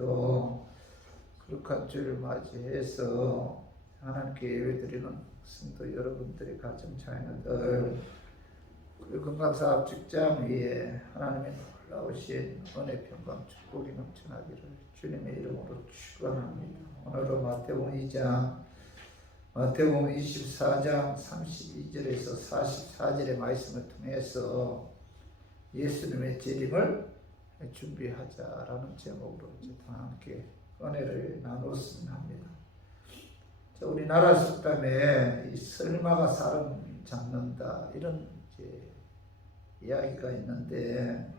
시간에도 거룩한 주를 맞이해서 하나님께 예배드리는 성도 여러분들의 가정 자녀들, 그리고 건강사업 직장 위에 하나님의 놀라우신 은혜 평강 축복이 넘쳐나기를 주님의 이름으로 축원합니다. 오늘은 마태복음 24장 32절에서 44절의 말씀을 통해서 예수님의 재림을 준비하자라는 제목으로 다 함께 은혜를 나눴으면 합니다. 우리나라 속담에 이 설마가 사람 잡는다 이런 이야기가 있는데,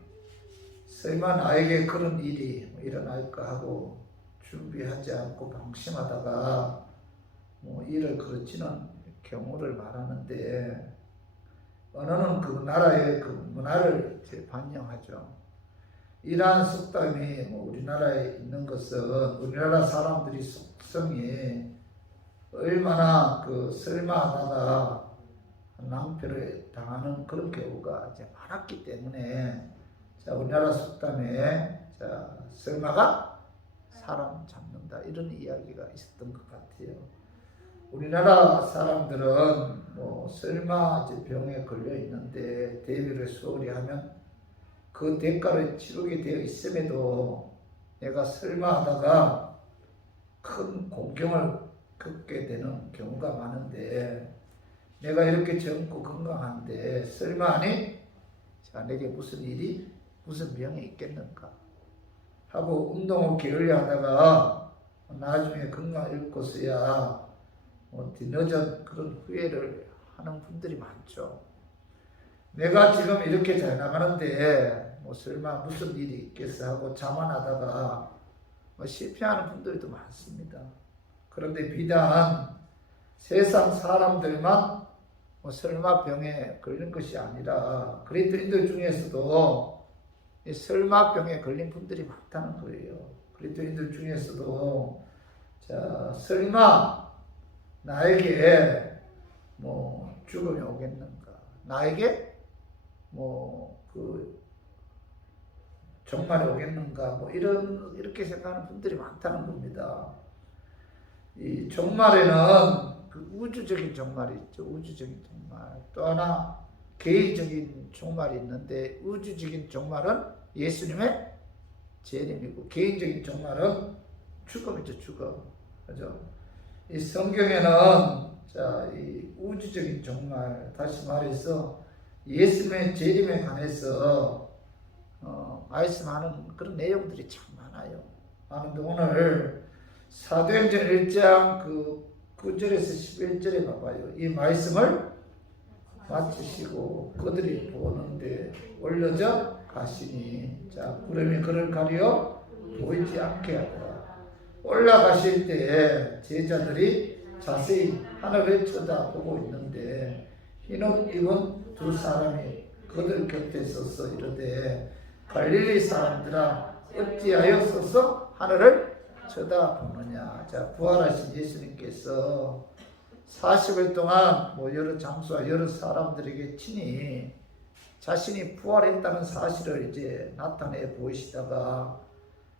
설마 나에게 그런 일이 일어날까 하고 준비하지 않고 방심하다가 일을 그르치는 경우를 말하는데, 언어는 그 나라의 그 문화를 반영하죠. 이러한 속담이 우리나라에 있는 것은 우리나라 사람들이 속성이 얼마나 설마하다가 낭패를 당하는 그런 경우가 많았기 때문에, 우리나라 속담에 설마가 사람 잡는다 이런 이야기가 있었던 것 같아요. 우리나라 사람들은 설마 병에 걸려 있는데 대비를 수월히 하면 그 대가를 치르게 되어 있음에도 내가 설마 하다가 큰 공경을 겪게 되는 경우가 많은데, 내가 이렇게 젊고 건강한데 설마하니 내게 무슨 일이 무슨 병이 있겠는가 하고 운동을 게을리 하다가 나중에 건강 잃고서야 뒤늦은 그런 후회를 하는 분들이 많죠. 내가 지금 이렇게 잘 나가는데 설마 무슨 일이 있겠어 하고 자만하다가 실패하는 분들도 많습니다. 그런데 비단 세상 사람들만 설마 병에 걸린 것이 아니라 그리스도인들 중에서도 설마 병에 걸린 분들이 많다는 거예요. 그리스도인들 중에서도 설마 나에게 죽음이 오겠는가, 나에게 종말이 오겠는가, 이렇게 생각하는 분들이 많다는 겁니다. 이 종말에는 그 우주적인 종말이 있죠. 우주적인 종말. 또 하나 개인적인 종말이 있는데, 우주적인 종말은 예수님의 재림이고, 개인적인 종말은 죽음이죠. 죽음. 그죠? 이 성경에는 이 우주적인 종말, 다시 말해서 예수님의 재림에 관해서 말씀하는 그런 내용들이 참 많아요. 많은데 오늘 사도행전 1장 9절에서 11절에 봐봐요. 이 말씀을 마치시고 그들이 보는데 올려져 가시니, 구름이 그를 가려 보이지 않게 하더라. 올라가실 때 제자들이 자세히 하늘을 쳐다보고 있는데, 흰옷 입은 두 사람이 그들 곁에 서서 이르되, 갈릴리 사람들아 어찌하여 서서 하늘을 쳐다보느냐. 부활하신 예수님께서 40일 동안 여러 장소와 여러 사람들에게 친히 자신이 부활했다는 사실을 나타내 보이시다가,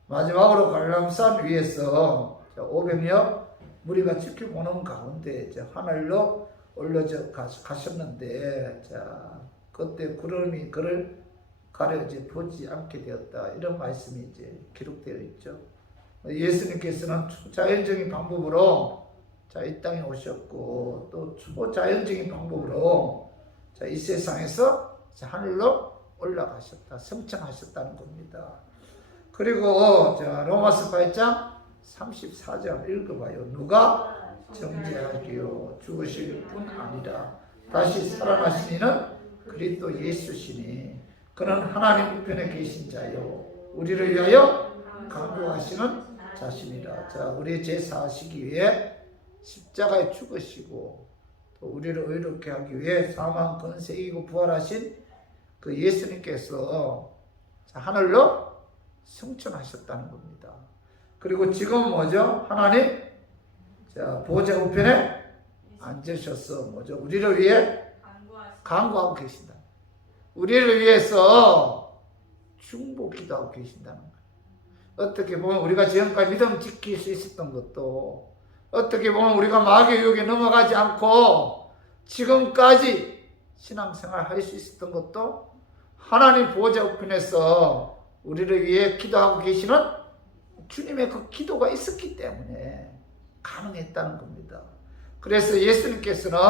마지막으로 갈람산 위에서 500여 무리가 지켜보는 가운데 하늘로 올려져 가셨는데, 그때 구름이 그를 가려 보지 않게 되었다 이런 말씀이 기록되어 있죠. 예수님께서는 초자연적인 방법으로 이 땅에 오셨고, 또 초자연적인 방법으로 이 세상에서 하늘로 올라가셨다, 승천하셨다는 겁니다. 그리고 로마서 8장 34절 읽어봐요. 누가 정죄하기요 죽으실 뿐 아니라 다시 살아나신 이는 그리스도 예수시니, 그는 하나님 우편에 계신 자요 우리를 위하여 간구하시는 자신이라. 우리의 죄 사하시기 위해 십자가에 죽으시고, 또 우리를 의롭게 하기 위해 사망 권세 이기고 부활하신 그 예수님께서 하늘로 승천하셨다는 겁니다. 그리고 지금 하나님 보좌 우편에 앉으셔서 우리를 위해 간구하고 계신다. 우리를 위해서 중보 기도하고 계신다는 거예요. 어떻게 보면 우리가 지금까지 믿음 지킬 수 있었던 것도, 어떻게 보면 우리가 마귀의 유혹에 넘어가지 않고 지금까지 신앙생활 할 수 있었던 것도 하나님 보호자 우편에서 우리를 위해 기도하고 계시는 주님의 그 기도가 있었기 때문에 가능했다는 겁니다. 그래서 예수님께서는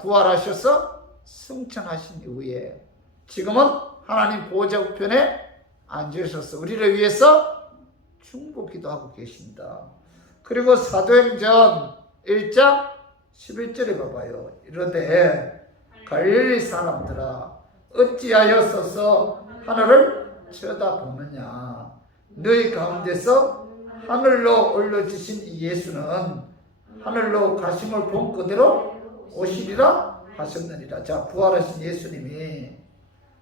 부활하셔서 승천하신 이후에 지금은 하나님 보호자 우편에 앉으셔서 우리를 위해서 중보 기도하고 계십니다. 그리고 사도행전 1장 11절에 봐봐요. 이르되 갈릴리 사람들아 어찌하여 서서 하늘을 쳐다보느냐. 너희 가운데서 하늘로 올려주신 이 예수는 하늘로 가심을 본 그대로 오시리라 하셨느니라. 부활하신 예수님이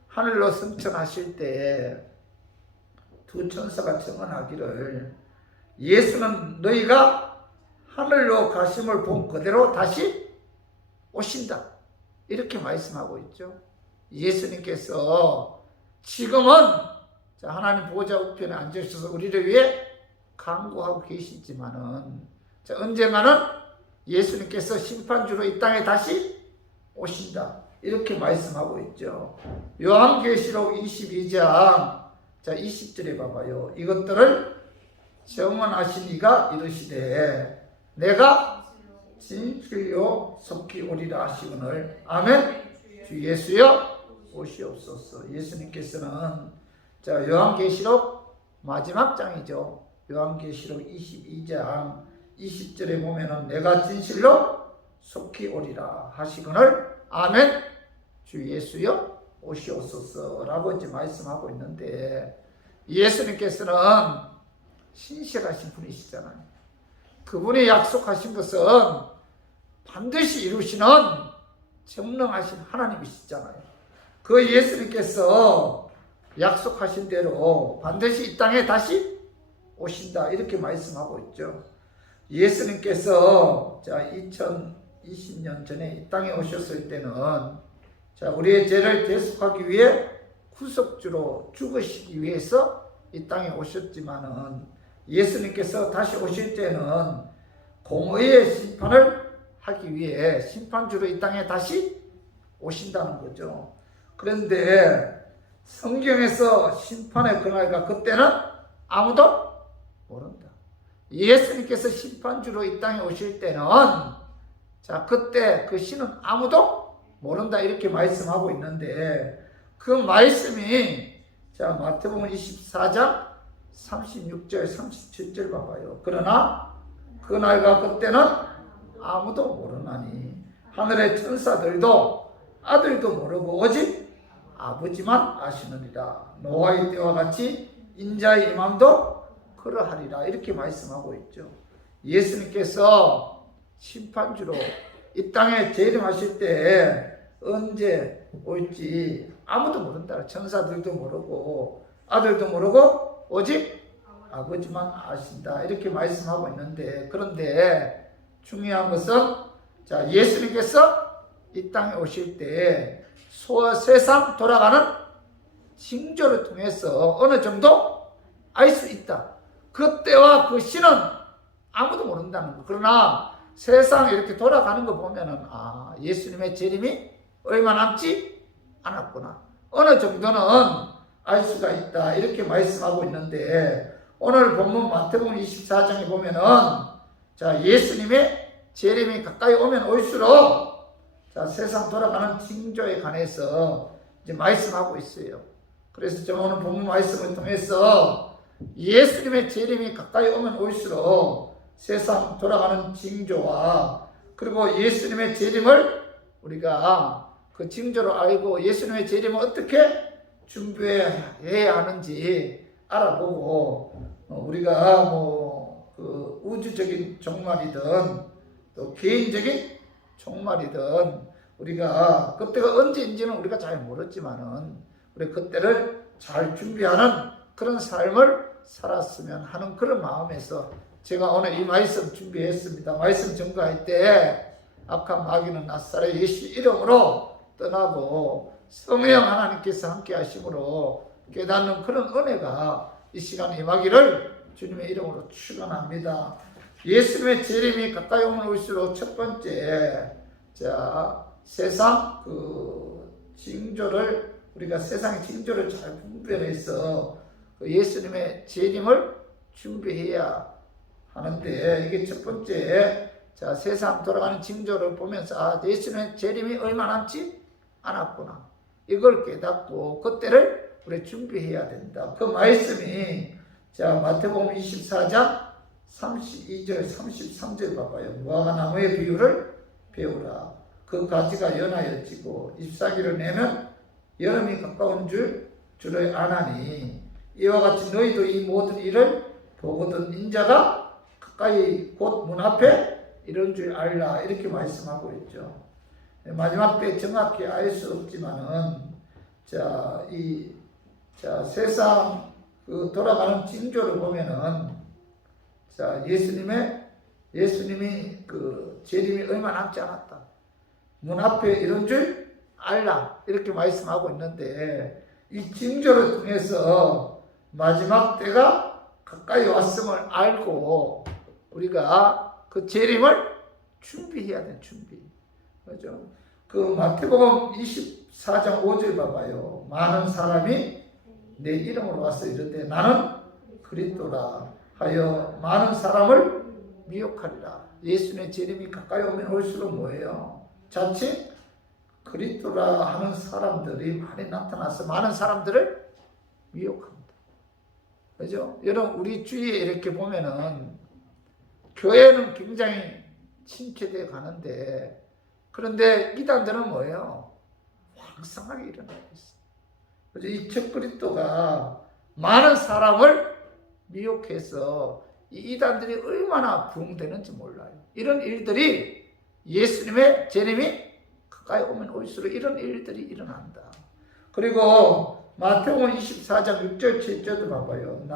하늘로 승천하실 때 두 천사가 증언하기를 예수는 너희가 하늘로 가심을 본 그대로 다시 오신다. 이렇게 말씀하고 있죠. 예수님께서 지금은 하나님 보호자 우편에 앉으셔서 우리를 위해 간구하고 계시지만은 언젠가는 예수님께서 심판주로 이 땅에 다시 오신다. 이렇게 말씀하고 있죠. 요한계시록 22장 20절에 봐봐요. 이것들을 증언하신 이가 이르시되 내가 진실로 속히 오리라 하시거늘 아멘. 주 예수여 오시옵소서. 예수님께서는 요한계시록 마지막 장이죠. 요한계시록 22장 20절에 보면은 내가 진실로 속히 오리라 하시거늘 아멘. 주 예수여 오시옵소서라고 이제 말씀하고 있는데 예수님께서는 신실하신 분이시잖아요. 그분이 약속하신 것은 반드시 이루시는 정능하신 하나님이시잖아요. 그 예수님께서 약속하신 대로 반드시 이 땅에 다시 오신다. 이렇게 말씀하고 있죠. 예수님께서 2020년 전에 이 땅에 오셨을 때는 우리의 죄를 대속하기 위해 구속주로 죽으시기 위해서 이 땅에 오셨지만은 예수님께서 다시 오실 때는 공의의 심판을 하기 위해 심판주로 이 땅에 다시 오신다는 거죠. 그런데 성경에서 심판의 그날과 그때는 아무도 모른다. 예수님께서 심판주로 이 땅에 오실 때는 그때 그 시는 아무도 모른다. 이렇게 말씀하고 있는데 그 말씀이 마태복음 24장 36절 37절 봐봐요. 그러나 그날과 그때는 아무도 모르나니 하늘의 천사들도 아들도 모르고 오직 아버지만 아시느니라. 노아의 때와 같이 인자의 임함도 그러하리라. 이렇게 말씀하고 있죠. 예수님께서 심판주로 이 땅에 재림하실 때 언제 올지 아무도 모른다. 천사들도 모르고 아들도 모르고 오직 아버지만 아신다. 이렇게 말씀하고 있는데 그런데 중요한 것은 예수님께서 이 땅에 오실 때 세상 돌아가는 징조를 통해서 어느 정도 알 수 있다. 그때와 그 시는 아무도 모른다는 거. 그러나 세상 이렇게 돌아가는 거 보면은 예수님의 재림이 얼마 남지 않았구나. 어느 정도는 알 수가 있다. 이렇게 말씀하고 있는데 오늘 본문 마태복음 24장에 보면은 예수님의 재림이 가까이 오면 올수록 세상 돌아가는 징조에 관해서 이제 말씀하고 있어요. 그래서 제가 오늘 본문 말씀을 통해서 예수님의 재림이 가까이 오면 올수록 세상 돌아가는 징조와 그리고 예수님의 재림을 우리가 그 징조를 알고 예수님의 재림을 어떻게 준비해야 하는지 알아보고 우리가 그 우주적인 종말이든 또 개인적인 종말이든 우리가 그때가 언제인지는 우리가 잘 모르지만은 우리 그때를 잘 준비하는 그런 삶을 살았으면 하는 그런 마음에서 제가 오늘 이 말씀 준비했습니다. 말씀 전가할 때 악한 마귀는 나사렛 예수 이름으로 떠나고 성령 하나님께서 함께 하심으로 깨닫는 그런 은혜가 이 시간에 임하기를 주님의 이름으로 축원합니다. 예수님의 재림이 가까이 오면 올수록 첫 번째, 자, 세상 징조를, 우리가 세상의 징조를 잘 분별해서 예수님의 재림을 준비해야 하는데, 이게 첫 번째, 자, 세상 돌아가는 징조를 보면서 예수님의 재림이 얼마 남지 않았구나, 이걸 깨닫고 그때를 우리 준비해야 된다. 그 말씀이 자, 마태복음 24장 32절 33절 봐봐요. 무화과 나무의 비유를 배우라. 그 가지가 연하여 지고 잎사귀를 내면 여름이 가까운 줄을 아나니, 이와 같이 너희도 이 모든 일을 보거든 인자가 가까이 곧 문 앞에 이런 줄 알라. 이렇게 말씀하고 있죠. 마지막 때 정확히 알 수 없지만은, 자, 세상 돌아가는 징조를 보면은, 자, 예수님이 재림이 얼마 남지 않았다. 문 앞에 이런 줄 알라. 이렇게 말씀하고 있는데, 이 징조를 통해서 마지막 때가 가까이 왔음을 알고 우리가 그 재림을 준비해야 돼, 준비. 그죠? 마태복음 24장 5절 봐봐요. 많은 사람이 내 이름으로 와서 이르되 나는 그리스도라 하여 많은 사람을 미혹하리라. 예수님의 재림이 가까이 오면 올수록 뭐예요? 자칫 그리스도라 하는 사람들이 많이 나타나서 많은 사람들을 미혹합니다. 그죠? 여러분, 우리 주위에 이렇게 보면은 교회는 굉장히 침체되어 가는데, 그런데 이단들은 뭐예요? 왕성하게 일어나고 있어요. 그래서 이 적그리스도가 많은 사람을 미혹해서 이 이단들이 얼마나 부흥되는지 몰라요. 이런 일들이 예수님의 재림이 가까이 오면 올수록 이런 일들이 일어난다. 그리고 마태복음 24장 6절 7절도 봐봐요.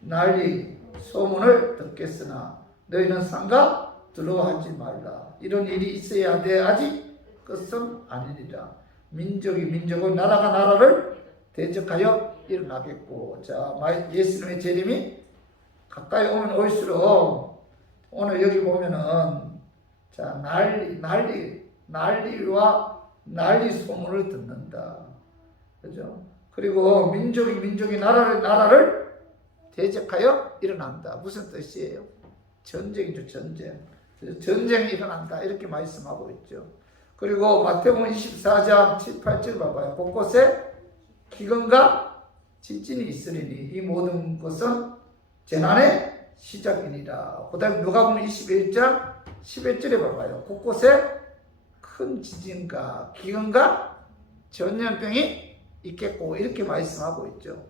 난리 소문을 듣겠으나 너희는 상가 두려워하지 말라. 이런 일이 있어야 돼. 아직 끝은 아니니라. 민족이 민족을, 나라가 나라를 대적하여 일어나겠고. 자, 예수님의 재림이 가까이 오면 올수록, 오늘 여기 보면은, 자, 난리 소문을 듣는다. 그죠? 그리고 민족이 나라를 대적하여 일어난다. 무슨 뜻이에요? 전쟁이죠, 전쟁. 전쟁이 일어난다. 이렇게 말씀하고 있죠. 그리고 마태복음 24장 7, 8절 봐봐요. 곳곳에 기근과 지진이 있으리니 이 모든 것은 재난의 시작이니라. 그 다음에 누가복음 21장 11절에 봐봐요. 곳곳에 큰 지진과 기근과 전염병이 있겠고, 이렇게 말씀하고 있죠.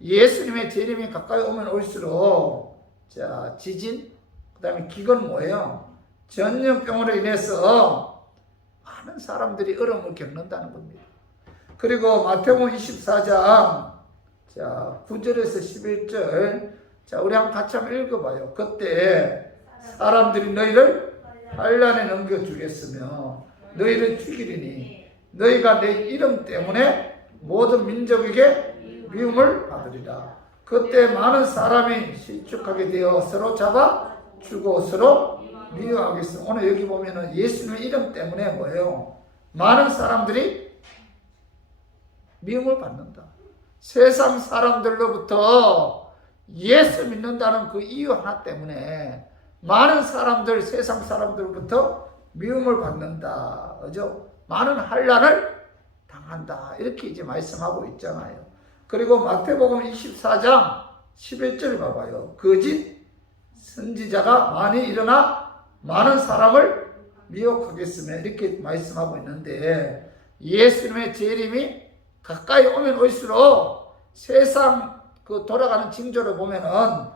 예수님의 재림이 가까이 오면 올수록, 자, 지진, 그 다음에 기근 뭐예요? 전염병으로 인해서 많은 사람들이 어려움을 겪는다는 겁니다. 그리고 마태복음 24장, 자, 9절에서 11절, 자, 우리 같이 한번 읽어봐요. 그때 사람들이 너희를 환난에 넘겨주겠으며 너희를 죽이리니 너희가 내 이름 때문에 모든 민족에게 미움을 받으리라. 그때 많은 사람이 실족하게 되어 서로 잡아 주고 서로 미워하겠어. 오늘 여기 보면은 예수님의 이름 때문에 뭐예요? 많은 사람들이 미움을 받는다. 세상 사람들로부터 예수 믿는다는 그 이유 하나 때문에 많은 사람들, 세상 사람들로부터 미움을 받는다. 그죠? 많은 환난을 당한다. 이렇게 이제 말씀하고 있잖아요. 그리고 마태복음 24장 11절 봐봐요. 거짓 선지자가 많이 일어나 많은 사람을 미혹하겠으며, 이렇게 말씀하고 있는데, 예수님의 재림이 가까이 오면 올수록 세상 돌아가는 징조를 보면은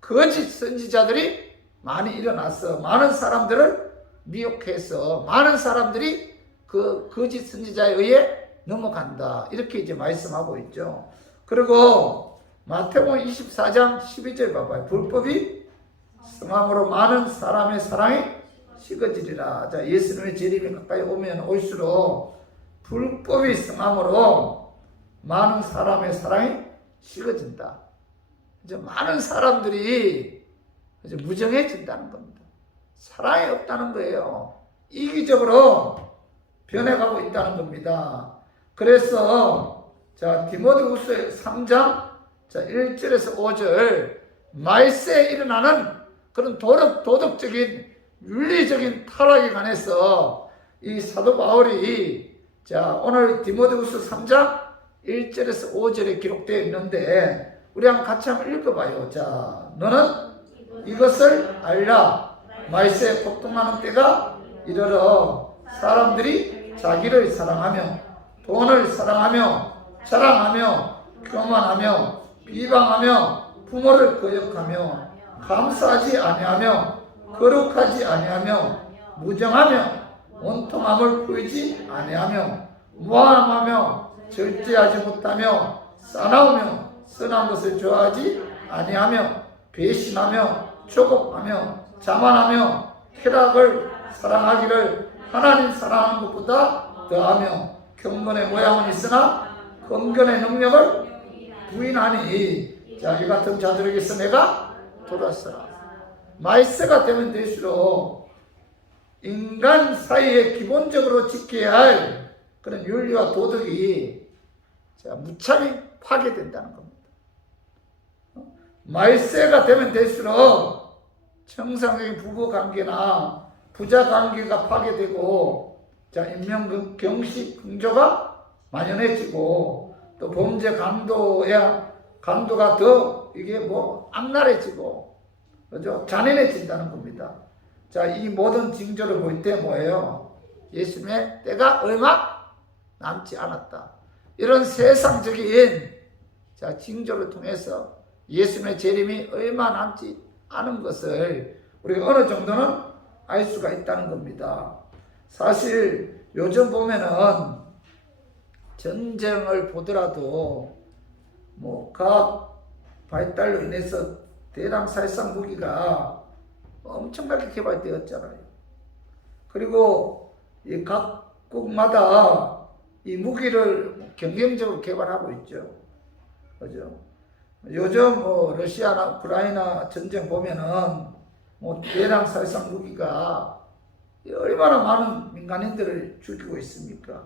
거짓 선지자들이 많이 일어나서 많은 사람들을 미혹해서 많은 사람들이 그 거짓 선지자에 의해 넘어간다. 이렇게 이제 말씀하고 있죠. 그리고 마태복음 24장 12절 봐봐요. 불법이 성함으로 많은 사람의 사랑이 식어지리라. 자, 예수님의 재림이 가까이 오면 올수록 불법이 성함으로 많은 사람의 사랑이 식어진다. 이제 많은 사람들이 이제 무정해진다는 겁니다. 사랑이 없다는 거예요. 이기적으로 변해가고 있다는 겁니다. 그래서 자 디모데후서 3장 자 1절에서 5절 말세에 일어나는 그런 도덕적인 윤리적인 타락에 관해서 이 사도 바울이 자 오늘 디모데후서 3장 1절에서 5절에 기록되어 있는데 우리 같이 한번 읽어봐요. 자 너는 이것을 알라. 말세에 고통하는 때가 이르러 사람들이 자기를 사랑하며 돈을 사랑하며 자랑하며 교만하며 비방하며 부모를 거역하며 감사하지 아니하며 거룩하지 아니하며 무정하며 원통함을 보이지 아니하며 무함하며 절제하지 못하며 싸나우며 선한 것을 좋아하지 아니하며 배신하며 조급하며 자만하며 쾌락을 사랑하기를 하나님 사랑하는 것보다 더하며 경건의 모양은 있으나 건건의 능력을 부인하니 자 이 같은 자들에게서 내가 돌았으라. 말세가 되면 될수록 인간 사이에 기본적으로 지켜야 할 그런 윤리와 도덕이 자 무참히 파괴된다는 겁니다. 말세가 되면 될수록 정상적인 부부 관계나 부자 관계가 파괴되고 자 인명 경시 긍조가 만연해지고 또 범죄 강도가 더 이게 악랄해지고 그죠? 잔인해진다는 겁니다. 자 이 모든 징조를 볼 때 뭐예요? 예수님의 때가 얼마 남지 않았다. 이런 세상적인 자 징조를 통해서 예수님의 재림이 얼마 남지 않은 것을 우리가 어느 정도는 알 수가 있다는 겁니다. 사실 요즘 보면은 전쟁을 보더라도 과학 발달로 인해서 대량 살상 무기가 엄청나게 개발되었잖아요. 그리고 이 각국마다 이 무기를 경쟁적으로 개발하고 있죠. 그죠? 요즘 러시아나 우크라이나 전쟁 보면은 대량 살상 무기가 얼마나 많은 민간인들을 죽이고 있습니까?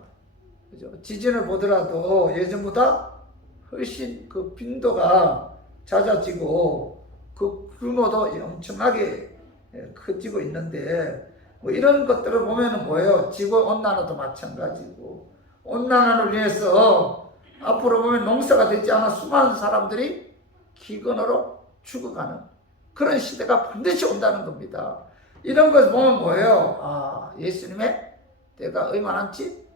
그죠? 지진을 보더라도 예전보다 훨씬 그 빈도가 잦아지고 그 규모도 엄청나게 커지고 있는데 이런 것들을 보면은 뭐예요? 지구 온난화도 마찬가지고 온난화를 위해서 앞으로 보면 농사가 되지 않아 수많은 사람들이 기근으로 죽어가는 그런 시대가 반드시 온다는 겁니다. 이런 걸 보면 뭐예요? 아, 예수님의 때가 얼마 남지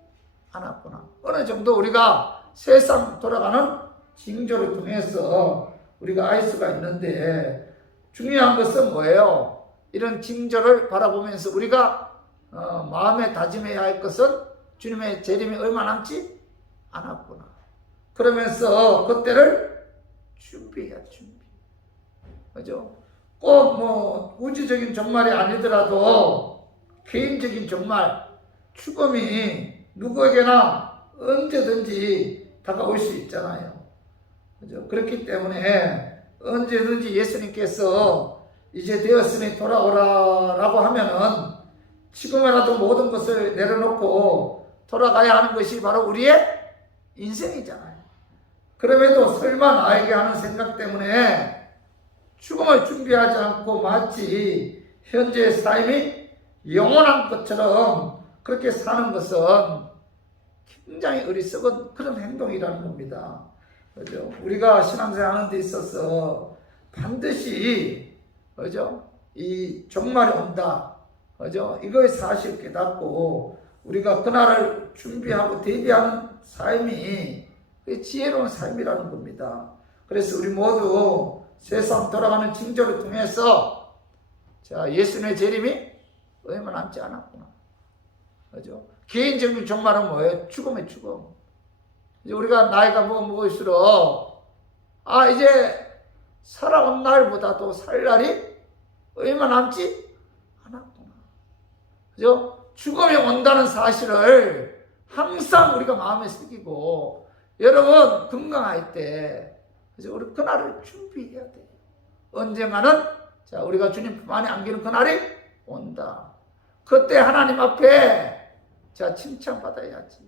않았구나. 어느 정도 우리가 세상 돌아가는 징조를 통해서 우리가 알 수가 있는데 중요한 것은 뭐예요? 이런 징조를 바라보면서 우리가 마음에 다짐해야 할 것은 주님의 재림이 얼마 남지 않았구나. 그러면서 그때를 준비해야 준비. 그죠? 꼭 우주적인 종말이 아니더라도 개인적인 종말, 죽음이 누구에게나 언제든지 다가올 수 있잖아요. 그죠? 그렇기 때문에 언제든지 예수님께서 이제 되었으니 돌아오라라고 하면은 지금이라도 모든 것을 내려놓고 돌아가야 하는 것이 바로 우리의 인생이잖아요. 그럼에도 설마 나에게 하는 생각 때문에 죽음을 준비하지 않고 마치 현재의 삶이 영원한 것처럼 그렇게 사는 것은 굉장히 어리석은 그런 행동이라는 겁니다. 그죠? 우리가 신앙생활 하는 데 있어서 반드시 그죠? 이 종말이 온다. 그죠? 이거의 사실을 깨닫고 우리가 그날을 준비하고 대비하는 삶이 지혜로운 삶이라는 겁니다. 그래서 우리 모두 세상 돌아가는 징조를 통해서 자 예수님의 재림이 얼마 남지 않았구나. 그죠? 개인적인 종말은 뭐예요? 죽음의 죽음. 이제 우리가 나이가 먹을수록 이제 살아온 날보다도 살 날이 얼마 남지 않았구나. 그죠? 죽음이 온다는 사실을 항상 우리가 마음에 새기고 여러분 건강할 때 그래서 우리 그날을 준비해야 돼요. 언젠가는 자 우리가 주님 품 안에 안기는 그날이 온다. 그때 하나님 앞에 자 칭찬받아야지.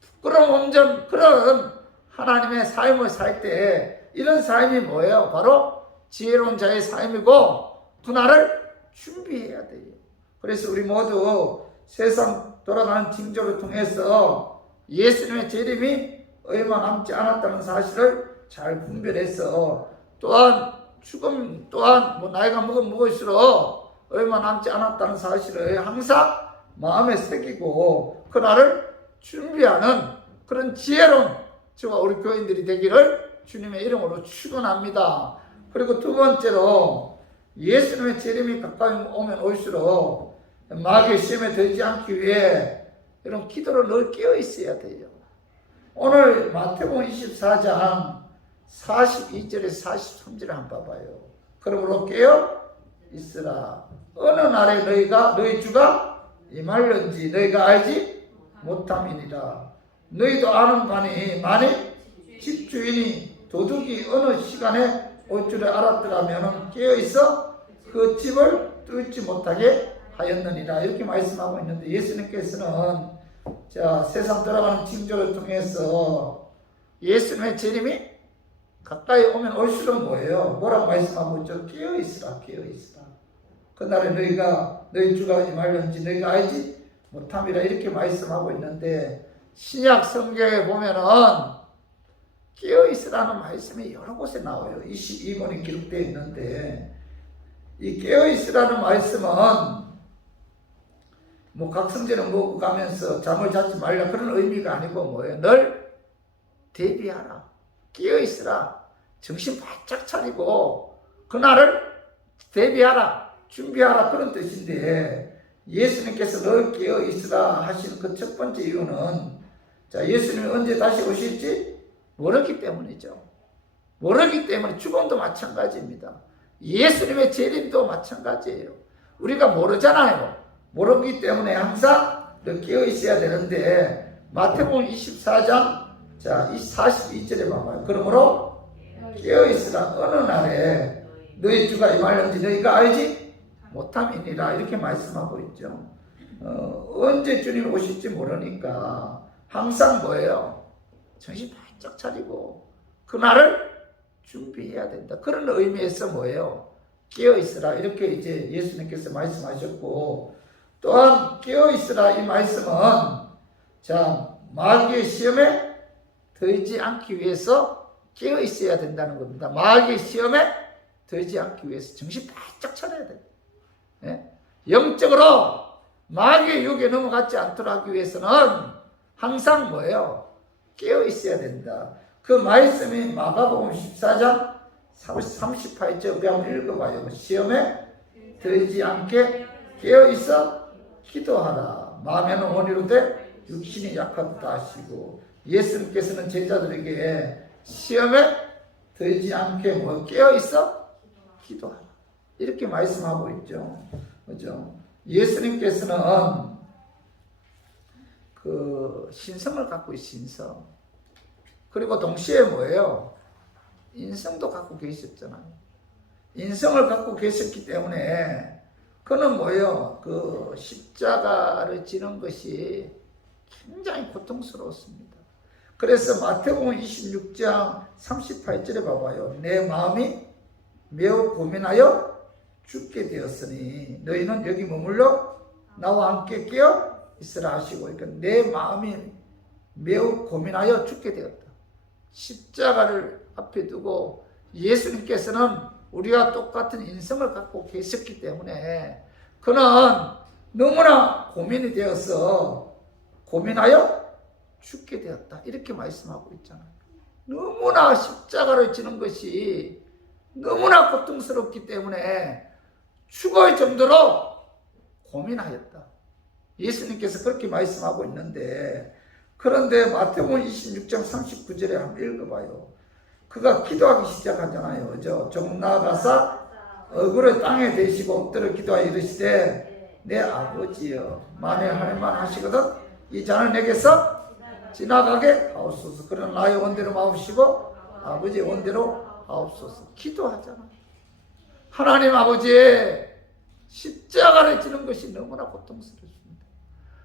부끄러움 없는 그런 하나님의 삶을 살 때 이런 삶이 뭐예요? 바로 지혜로운 자의 삶이고 그날을 준비해야 돼요. 그래서 우리 모두 세상 돌아가는 징조를 통해서 예수님의 재림이 얼마 남지 않았다는 사실을 잘 분별해서 또한 죽음 또한 뭐 나이가 먹을수록 얼마 남지 않았다는 사실을 항상 마음에 새기고 그날을 준비하는 그런 지혜로운 저와 우리 교인들이 되기를 주님의 이름으로 축원합니다. 그리고 두 번째로 예수님의 재림이 가까이 오면 올수록 마귀의 시험에 들지 않기 위해 이런 기도를 늘 깨어 있어야 돼요. 오늘 마태복음 24장 42절에서 43절을 한번 봐봐요. 그러므로 깨어 있으라. 어느 날에 너희 주가 임할는지 너희가 알지 못함이니라. 너희도 아는 바니 만일 집주인이 도둑이 어느 시간에 올 줄을 알았더라면 깨어있어 그 집을 뚫지 못하게 하였느니라. 이렇게 말씀하고 있는데 예수님께서는 자 세상 돌아가는 징조를 통해서 예수님의 재림이 가까이 오면 올수록 뭐예요? 뭐라고 말씀하고 있죠? 깨어있으라 깨어있으라. 그날에 너희 주가 임할는지 너희가 알지 못함이라 이렇게 말씀하고 있는데 신약 성경에 보면은 깨어있으라는 말씀이 여러 곳에 나와요. 22권이 기록되어 있는데 이 깨어있으라는 말씀은 뭐 각성제를 먹고 가면서 잠을 자지 말라 그런 의미가 아니고 뭐예요? 늘 대비하라. 깨어있으라. 정신 바짝 차리고 그날을 대비하라. 준비하라 그런 뜻인데 예수님께서 늘 깨어있으라 하시는 그 첫 번째 이유는 자 예수님이 언제 다시 오실지 모르기 때문이죠. 모르기 때문에 죽음도 마찬가지입니다. 예수님의 재림도 마찬가지예요. 우리가 모르잖아요. 모르기 때문에 항상 깨어 있어야 되는데 마태복음 24장 자 42절에 봐봐요. 그러므로 깨어 있으라. 어느 날에 너희 주가 임할는지 너희가 알지 못함이니라. 이렇게 말씀하고 있죠. 언제 주님 오실지 모르니까 항상 뭐예요? 정신 바짝 차리고 그날을 준비해야 된다. 그런 의미에서 뭐예요? 깨어 있으라. 이렇게 이제 예수님께서 말씀하셨고 또한 깨어 있으라 이 말씀은 자 마귀의 시험에 들지 않기 위해서 깨어 있어야 된다는 겁니다. 마귀의 시험에 들지 않기 위해서 정신 바짝 차려야 된다. 네? 영적으로 마귀의 유혹에 넘어가지 않도록 하기 위해서는 항상 뭐예요? 깨어 있어야 된다. 그 말씀이 마가복음 14장 38절 우리 한번 읽어봐요. 시험에 들지 않게 깨어 있어 기도하라. 마음에는 원이로되 육신이 약하다 하시고 예수님께서는 제자들에게 시험에 들지 않게 뭐 깨어 있어 기도하라. 이렇게 말씀하고 있죠. 그죠? 예수님께서는 그 신성을 갖고 있어요. 신성. 그리고 동시에 뭐예요? 인성도 갖고 계셨잖아요. 인성을 갖고 계셨기 때문에 그는 뭐예요? 그 십자가를 지는 것이 굉장히 고통스러웠습니다. 그래서 마태복음 26장 38절에 봐봐요. 내 마음이 매우 고민하여 죽게 되었으니 너희는 여기 머물러 나와 함께 깨어 있으라 하시고, 그러니까 내 마음이 매우 고민하여 죽게 되었다. 십자가를 앞에 두고 예수님께서는 우리와 똑같은 인성을 갖고 계셨기 때문에 그는 너무나 고민이 되어서 고민하여 죽게 되었다. 이렇게 말씀하고 있잖아요. 너무나 십자가를 지는 것이 너무나 고통스럽기 때문에 죽을 정도로 고민하였다. 예수님께서 그렇게 말씀하고 있는데, 그런데 마태복음 26장 39절에 한번 읽어봐요. 그가 기도하기 시작하잖아요. 그죠? 조금 나아가서 얼굴을 땅에 대시고 엎드려 기도하여 이르시되 내 아버지여 만일 하늘만 하시거든 이 잔을 내게서 지나가게 하옵소서. 그러나 나의 원대로 마옵시고 아버지의 원대로 하옵소서. 기도하잖아. 하나님 아버지, 십자가를 지는 것이 너무나 고통스럽습니다.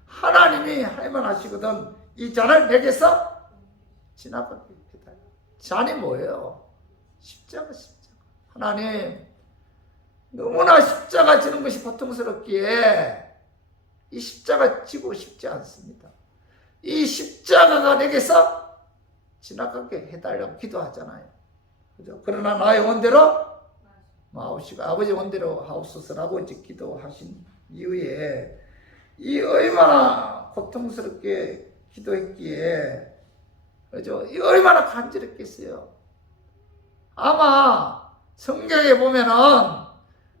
하나님이 할만 하시거든 이 잔을 내게서 지나가게 해달라. 잔이 뭐예요? 십자가. 하나님, 너무나 십자가 지는 것이 고통스럽기에 이 십자가 지고 싶지 않습니다. 이 십자가가 내게서 지나가게 해달라고 기도하잖아요. 그죠? 그러나 나의 원대로 마옵시고 아버지 원대로 하옵소서라고 이제 기도하신 이후에 이 얼마나 고통스럽게 기도했기에, 그죠? 이 얼마나 간절했겠어요. 아마 성경에 보면은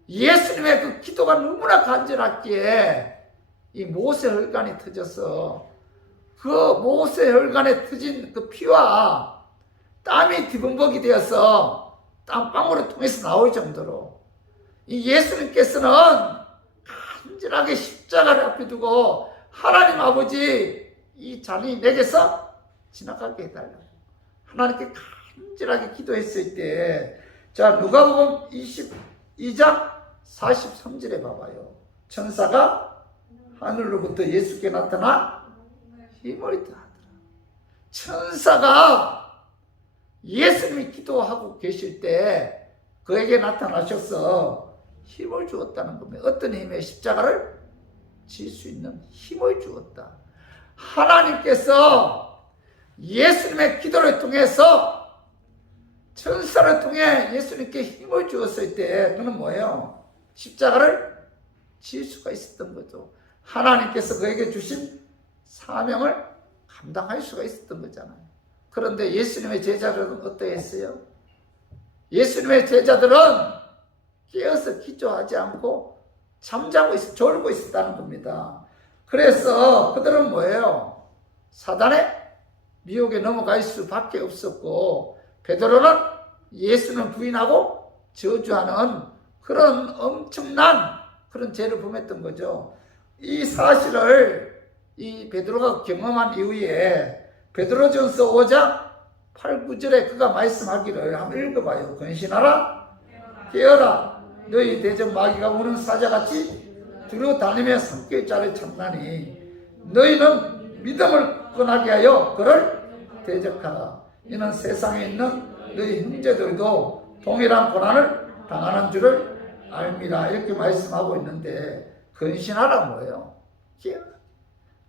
예수님의 그 기도가 너무나 간절했기에 이 모세 혈관이 터져서 그 모세 혈관에 터진 그 피와 땀이 뒤범벅이 되어서 땀방울을 통해서 나올 정도로 이 예수님께서는 간절하게 십자가를 앞에 두고 하나님 아버지, 이 잔이 내게서 지나가게 해달라고 하나님께 간절하게 기도했을 때, 자, 누가복음 22장 43절에 봐봐요. 천사가 하늘로부터 예수께 나타나 힘을 더하더라. 천사가 예수님이 기도하고 계실 때 그에게 나타나셔서 힘을 주었다는 겁니다. 어떤 힘에? 십자가를 질 수 있는 힘을 주었다. 하나님께서 예수님의 기도를 통해서 천사를 통해 예수님께 힘을 주었을 때 그는 뭐예요? 십자가를 질 수가 있었던 거죠. 하나님께서 그에게 주신 사명을 감당할 수가 있었던 거잖아요. 그런데 예수님의 제자들은 어떠했어요? 예수님의 제자들은 깨어서 기도하지 않고 잠자고 졸고 있었다는 겁니다. 그래서 그들은 뭐예요? 사단의 미혹에 넘어갈 수밖에 없었고, 베드로는 예수는 부인하고 저주하는 그런 엄청난 그런 죄를 범했던 거죠. 이 사실을 이 베드로가 경험한 이후에 베드로전서 5장 8, 9절에 그가 말씀하기를 한번 읽어봐요. 근신하라, 깨어라. 너희 대적 마귀가 우는 사자같이 들어다니며 삼킬 자를 찾나니 너희는 믿음을 권하게 하여 그를 대적하라. 이는 세상에 있는 너희 형제들도 동일한 고난을 당하는 줄을 알미라. 이렇게 말씀하고 있는데, 근신하라 뭐예요?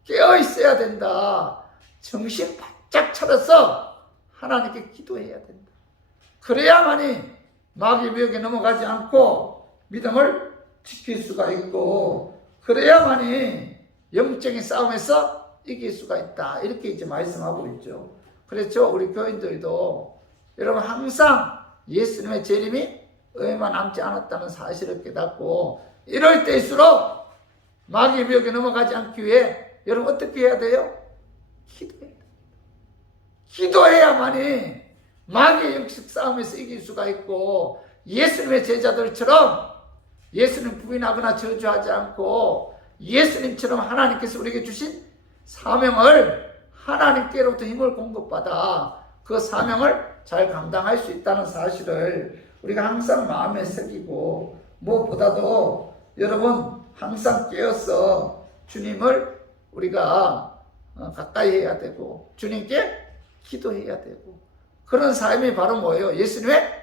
깨어 있어야 된다. 정신 바짝 차려서 하나님께 기도해야 된다. 그래야만이 마귀 미혹에 넘어가지 않고 믿음을 지킬 수가 있고, 그래야만이 영적인 싸움에서 이길 수가 있다. 이렇게 이제 말씀하고 있죠. 그렇죠? 우리 교인들도 여러분 항상 예수님의 재림이 얼마 남지 않았다는 사실을 깨닫고, 이럴 때일수록 마귀의 미혹에 넘어가지 않기 위해 여러분 어떻게 해야 돼요? 기도해야 돼요. 기도해야만이 마귀의 영적 싸움에서 이길 수가 있고, 예수님의 제자들처럼 예수님 부인하거나 저주하지 않고 예수님처럼 하나님께서 우리에게 주신 사명을 하나님께로부터 힘을 공급받아 그 사명을 잘 감당할 수 있다는 사실을 우리가 항상 마음에 새기고, 무엇보다도 여러분 항상 깨어서 주님을 우리가 가까이 해야 되고 주님께 기도해야 되고, 그런 삶이 바로 뭐예요? 예수님의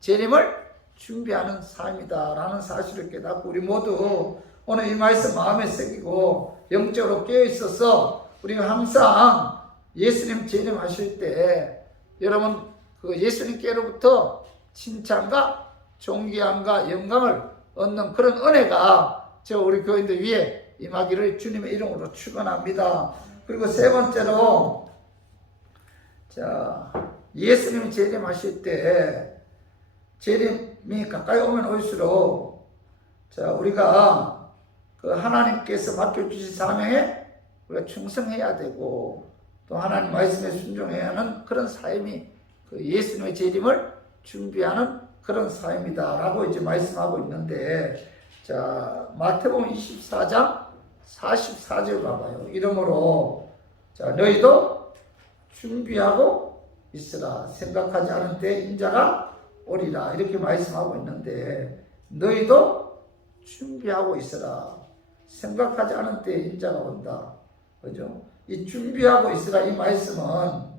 재림을 준비하는 삶이다라는 사실을 깨닫고, 우리 모두 오늘 이 말씀 마음에 새기고 영적으로 깨어있어서 우리가 항상 예수님 재림하실 때 여러분 그 예수님께로부터 칭찬과 존귀함과 영광을 얻는 그런 은혜가 저 우리 교인들 위에 임하기를 주님의 이름으로 축원합니다. 그리고 세 번째로, 자, 예수님이 재림하실 때 재림이 가까이 오면 올수록, 자, 우리가 그 하나님께서 맡겨주신 사명에 우리가 충성해야 되고, 또 하나님 말씀에 순종해야 하는 그런 삶이 그 예수님의 재림을 준비하는 그런 삶이다라고 이제 말씀하고 있는데, 자, 마태복음 24장 44절 봐봐요. 이러므로 자, 너희도 준비하고 있으라. 생각하지 않은 때 인자가 오리라 이렇게 말씀하고 있는데 너희도 준비하고 있으라. 생각하지 않은 때에 인자가 온다. 그죠? 이 준비하고 있으라 이 말씀은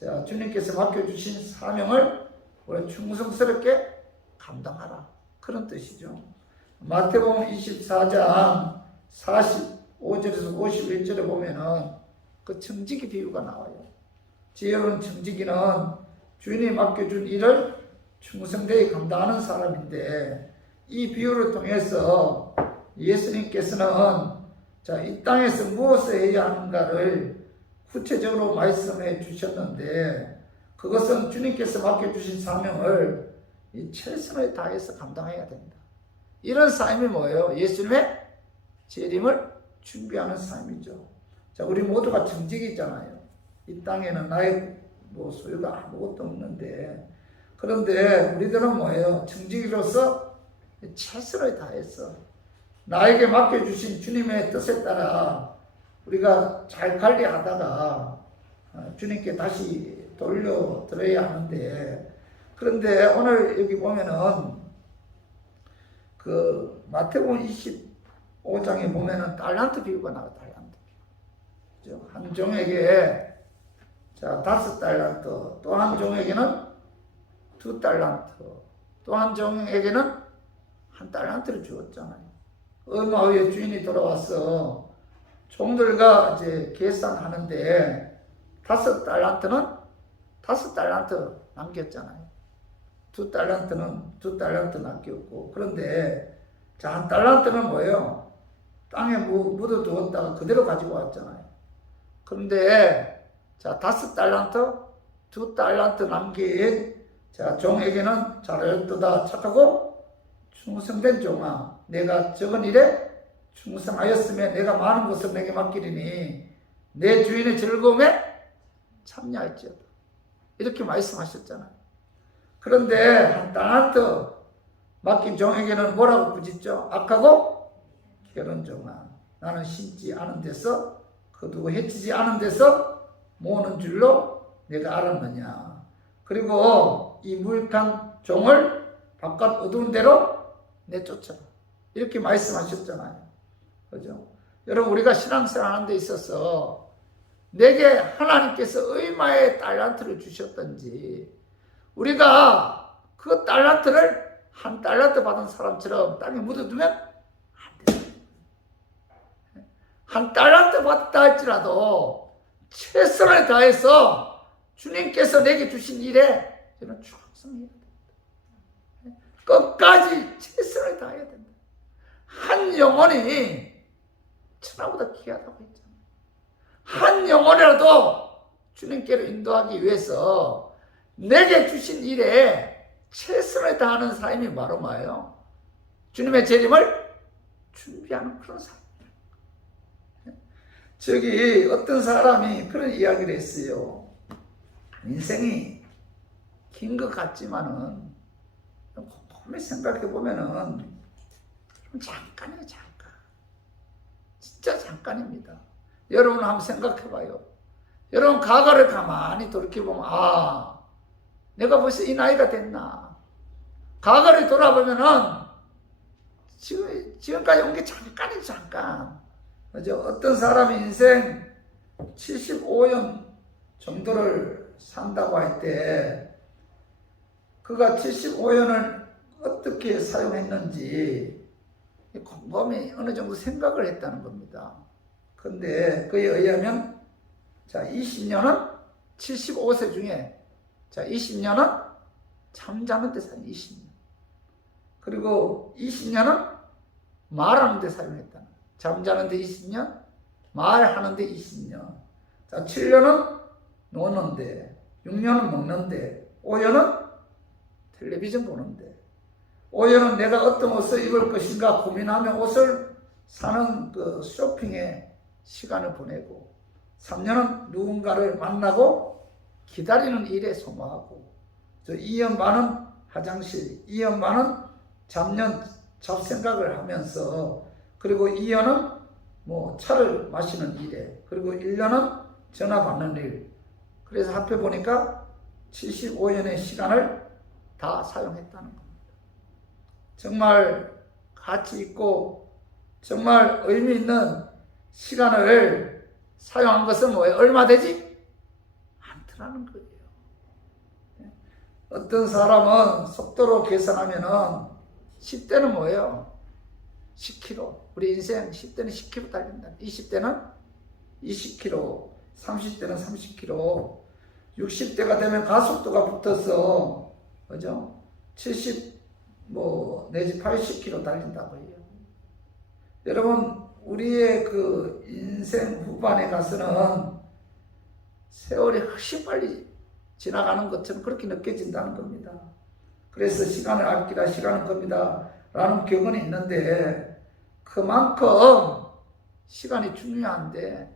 자, 주님께서 맡겨주신 사명을 우리 충성스럽게 감당하라. 그런 뜻이죠. 마태복음 24장 45절에서 51절에 보면은 그 청지기 비유가 나와요. 지혜로운 청지기는 주인이 맡겨준 일을 충성되게 감당하는 사람인데 이 비유를 통해서 예수님께서는 자, 이 땅에서 무엇을 해야 하는가를 구체적으로 말씀해 주셨는데 그것은 주님께서 맡겨주신 사명을 최선을 다해서 감당해야 된다. 이런 삶이 뭐예요? 예수님의 재림을 준비하는 삶이죠. 자, 우리 모두가 청직이잖아요. 이 땅에는 나의 소유가 아무것도 없는데 그런데 우리들은 뭐예요? 청직이로서 최선을 다해서 나에게 맡겨주신 주님의 뜻에 따라 우리가 잘 관리하다가 주님께 다시 돌려드려야 하는데 그런데 오늘 여기 보면은 그 마태복음 25장에 보면은 달란트 비유가 나와요. 달란트 비유. 한 종에게 자 5달란트, 또 한 종에게는 2달란트, 또 한 종에게는 1달란트를 주었잖아요. 얼마 후에 주인이 돌아와서 종들과 이제 계산하는데 5달란트는 5달란트 남겼잖아요. 2달란트는 2달란트 남겼고 그런데 자 1달란트는 뭐예요? 땅에 묻어두었다가 그대로 가지고 왔잖아요. 그런데 자 5달란트 2달란트 남긴 자 종에게는 잘하였도다 착하고 충성된 종아 내가 적은 일에 충성하였으면 내가 많은 것을 내게 맡기리니 내 주인의 즐거움에 참여할지어다. 이렇게 말씀하셨잖아요. 그런데 1달란트 맡긴 종에게는 뭐라고 부짓죠? 악하고 게으른 종아 나는 심지 않은 데서 거두고 해치지 않은 데서 모으는 줄로 내가 알았느냐. 그리고 이 무익한 종을 바깥 어두운 데로 내쫓아라. 이렇게 말씀하셨잖아요. 그죠? 여러분 우리가 신앙생활 하는 데 있어서 내게 하나님께서 얼마의 달란트를 주셨던지 우리가 그 달란트를 1달란트 받은 사람처럼 땅에 묻어두면 안 돼요. 1달란트 받았다 할지라도 최선을 다해서 주님께서 내게 주신 일에 저는 충성해야 된다. 끝까지 최선을 다해야 된다. 한 영혼이 천하보다 귀하다고 했잖아요. 한 영혼이라도 주님께로 인도하기 위해서 내게 주신 일에 최선을 다하는 삶이 바로 뭐예요? 주님의 재림을 준비하는 그런 삶. 저기 어떤 사람이 그런 이야기를 했어요. 인생이 긴 것 같지만은 곰곰이 생각해 보면은 좀 잠깐이에요, 잠깐. 진짜 잠깐입니다. 여러분 한번 생각해 봐요. 여러분 과거를 가만히 돌이켜보면 아 내가 벌써 이 나이가 됐나. 과거를 돌아보면은 지금까지 온 게 잠깐이에요, 잠깐. 그죠? 어떤 사람이 인생 75년 정도를 산다고 할 때 그가 75년을 어떻게 사용했는지 곰곰이 어느 정도 생각을 했다는 겁니다. 그런데 그에 의하면 자 20년은 75세 중에 자 20년은 잠자는 데 사용 20년 그리고 20년은 말하는 데 사용했다. 잠자는 데 20년 말하는 데 20년 자 7년은 노는데 6년은 먹는데 5년은 텔레비전 보는데 5년은 내가 어떤 옷을 입을 것인가 고민하며 옷을 사는 그 쇼핑에 시간을 보내고 3년은 누군가를 만나고 기다리는 일에 소모하고 2년 반은 화장실 2년 반은 잡생각을 하면서 그리고 2년은 뭐 차를 마시는 일에 그리고 1년은 전화 받는 일 그래서 합해 보니까 75년의 시간을 다 사용했다는 겁니다. 정말 가치 있고 정말 의미 있는 시간을 사용한 것은 뭐예요? 얼마 되지? 않더라는 거예요. 어떤 사람은 속도로 계산하면은 10대는 뭐예요? 10km. 우리 인생 10대는 10km 달린다. 20대는 20km, 30대는 30km, 60대가 되면 가속도가 붙어서, 그죠? 70, 내지 80km 달린다고 해요. 여러분, 우리의 그 인생 후반에 가서는 세월이 훨씬 빨리 지나가는 것처럼 그렇게 느껴진다는 겁니다. 그래서 시간을 아끼라, 시간은 겁니다 라는 격언이 있는데, 그만큼 시간이 중요한데,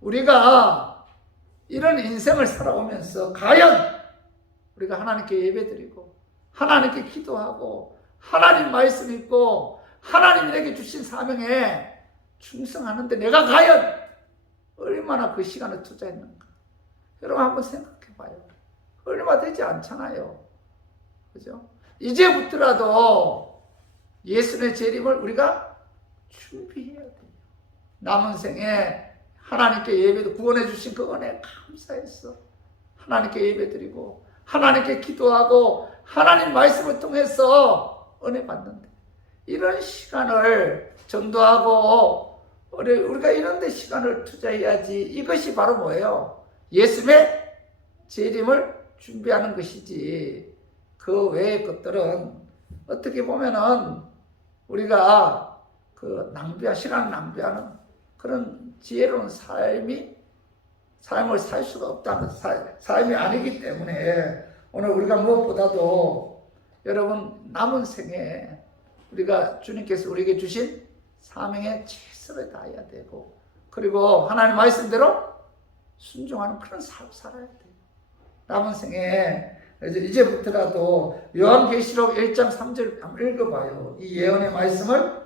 우리가 이런 인생을 살아오면서 과연 우리가 하나님께 예배드리고 하나님께 기도하고 하나님 말씀 읽고 하나님이 내게 주신 사명에 충성하는데 내가 과연 얼마나 그 시간을 투자했는가? 여러분 한번 생각해 봐요. 얼마 되지 않잖아요. 그죠? 이제부터라도 예수님의 재림을 우리가 준비해야 돼요. 남은 생에 하나님께 예배도 구원해 주신 그 은혜에 감사해서 하나님께 예배드리고 하나님께 기도하고 하나님 말씀을 통해서 은혜 받는데, 이런 시간을 전도하고 우리가 이런 데 시간을 투자해야지. 이것이 바로 뭐예요? 예수님의 재림을 준비하는 것이지, 그 외의 것들은 어떻게 보면은 우리가 그 시간을 낭비하는 그런 지혜로운 삶을 살 수가 없다는 삶이 아니기 때문에 오늘 우리가 무엇보다도 여러분 남은 생에 우리가 주님께서 우리에게 주신 사명에 최선을 다해야 되고, 그리고 하나님 말씀대로 순종하는 그런 삶을 살아야 돼요. 남은 생에 이제부터라도 요한계시록 1장 3절 한번 읽어봐요. 이 예언의 말씀을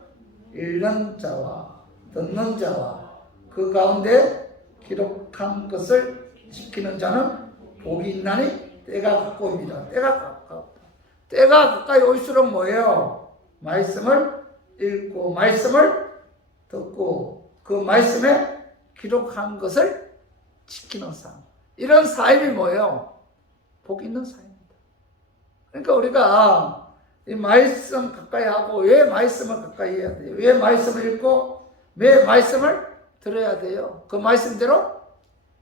읽는 자와 듣는 자와 그 가운데 기록한 것을 지키는 자는 복이 있나니 때가 가까웁니다. 때가 가깝다. 때가 가까이 올수록 뭐예요? 말씀을 읽고 말씀을 듣고 그 말씀에 기록한 것을 지키는 삶. 이런 삶이 뭐예요? 복 있는 삶입니다. 그러니까 우리가 이 말씀 가까이 하고, 왜 말씀을 가까이 해야 돼요? 왜 말씀을 읽고 왜 말씀을 들어야 돼요? 그 말씀대로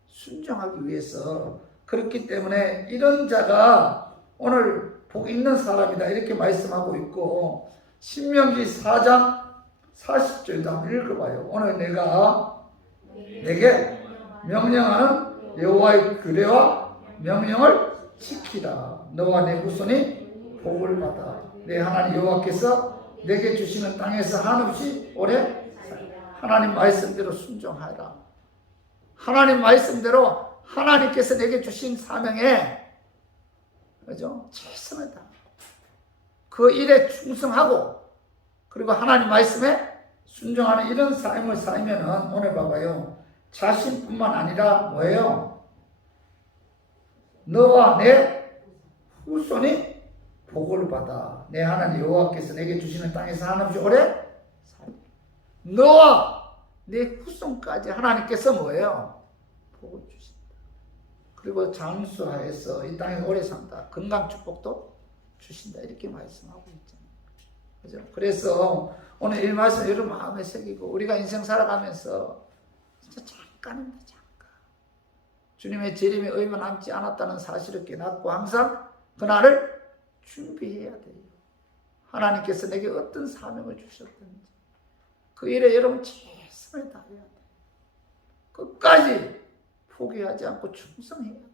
순종하기 위해서. 그렇기 때문에 이런 자가 오늘 복 있는 사람이다 이렇게 말씀하고 있고, 신명기 4장 40절도 한번 읽어봐요. 오늘 내게 명령하는 여호와의 규례와 명령을 지키라. 너와 내 후손이 복을 받아. 내 하나님 여호와께서 내게 주시는 땅에서 한없이 오래 하나님 말씀대로 순종하라. 하나님 말씀대로 하나님께서 내게 주신 사명에, 그죠? 최선을 다. 그 일에 충성하고, 그리고 하나님 말씀에 순종하는 이런 삶을 살면은 오늘 봐봐요. 자신뿐만 아니라 뭐예요? 너와 내 후손이 복을 받아. 내 하나님 여호와께서 내게 주시는 땅에서 한없이 오래 살라. 너와 내 후손까지 하나님께서 뭐예요? 복을 주신다. 그리고 장수하여서 이 땅에 오래 산다. 건강 축복도 주신다. 이렇게 말씀하고 있잖아요. 그죠? 그래서 오늘 이 말씀 여러분 마음에 새기고, 우리가 인생 살아가면서 진짜 잠깐입니다. 잠깐. 주님의 재림이 얼마 남지 않았다는 사실을 깨닫고 항상 그날을 준비해야 돼요. 하나님께서 내게 어떤 사명을 주셨든지 그 일에 여러분 최선을 다해야 돼요. 끝까지 포기하지 않고 충성해야 돼요.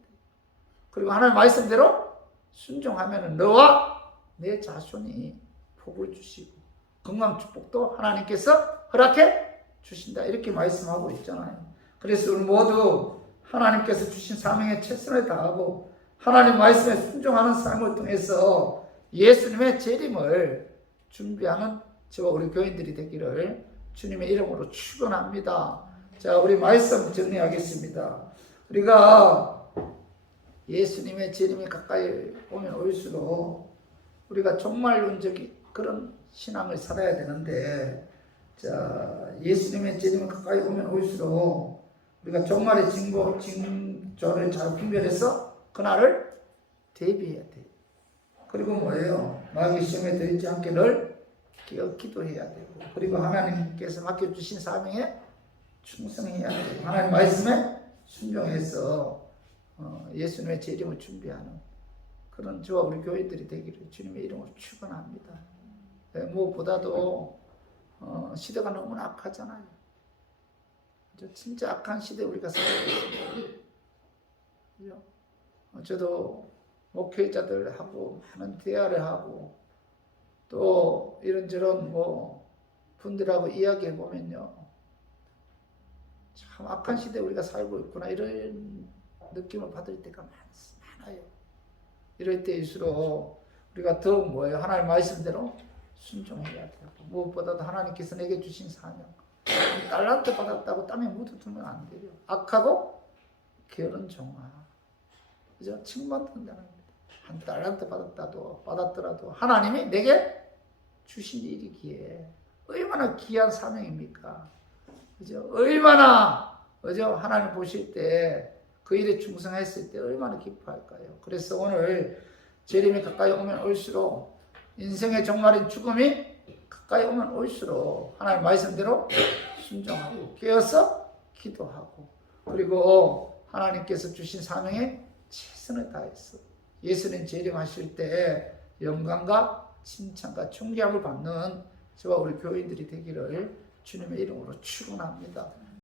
그리고 하나님 말씀대로 순종하면 너와 내 자손이 복을 주시고 건강 축복도 하나님께서 허락해 주신다. 이렇게 말씀하고 있잖아요. 그래서 우리 모두 하나님께서 주신 사명에 최선을 다하고 하나님 말씀에 순종하는 삶을 통해서 예수님의 재림을 준비하는 저와 우리 교인들이 되기를 주님의 이름으로 축원합니다. 자, 우리 말씀 정리하겠습니다. 우리가 예수님의 재림이 가까이 오면 올수록 우리가 종말론적인 그런 신앙을 살아야 되는데, 자, 예수님의 재림을 가까이 오면 올수록 우리가 종말의 징조를 잘 분별해서 그날을 대비해야 돼요. 그리고 뭐예요? 마귀 시험에 들지 않게 늘 기도해야 되고, 그리고 하나님께서 맡겨주신 사명에 충성해야 되고, 하나님 말씀에 순종해서 예수님의 재림을 준비하는 그런 저와 우리 교회들이 되기를 주님의 이름으로 축원합니다. 무엇보다도 시대가 너무 악하잖아요. 진짜 악한 시대에 우리가 살고 있습니다. 저도 목회자들하고 많은 대화를 하고 또 이런저런 분들하고 이야기해 보면요, 참 악한 시대에 우리가 살고 있구나 이런 느낌을 받을 때가 많아요. 이럴 때일수록 우리가 더욱 뭐예요? 하나님 말씀대로 순종해야 되고, 무엇보다도 하나님께서 내게 주신 사명, 달란트 받았다고 땅에 묻어두면 안 돼요. 악하고 게으른 종아, 그죠? 칭찬받는다는 겁니다. 한 달란트 받았더라도 하나님이 내게 주신 일이기에 얼마나 귀한 사명입니까? 그죠? 얼마나, 그죠? 하나님 보실 때 그 일에 충성했을 때 얼마나 기뻐할까요? 그래서 오늘 재림이 가까이 오면 올수록, 인생의 종말인 죽음이 가까이 오면 올수록 하나님 말씀대로 순종하고 깨어서 기도하고, 그리고 하나님께서 주신 사명에 최선을 다해서 예수님 재림하실 때 영광과 칭찬과 존귀함을 받는 저와 우리 교인들이 되기를 주님의 이름으로 축원합니다.